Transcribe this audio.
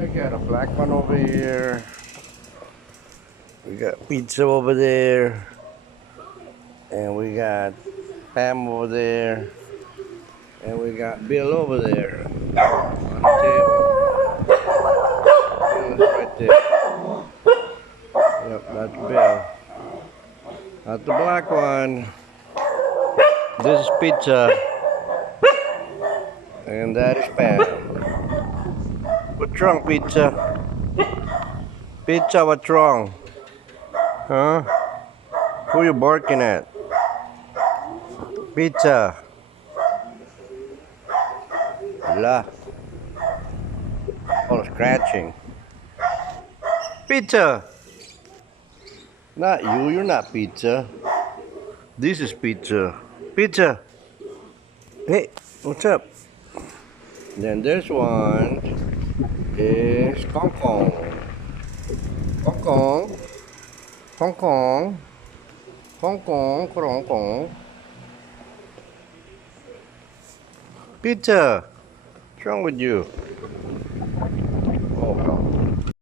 I got a black one over here. We got pizza over there. And we got Pam over there. And we got Bill over there on the table. Bill is right there. Yep, that's Bill. That's the black one. This is pizza. And that is Pam. What's wrong, pizza? Pizza, what's wrong? Huh? Who you barking at? Pizza. La. Oh, scratching. Pizza. Not you. You're not pizza. This is pizza. Pizza. Hey, what's up? Then this one is Kong Kong. Kong Kong. Kong Kong. Kong Kong. Kong Kong. Pizza. What's wrong with you?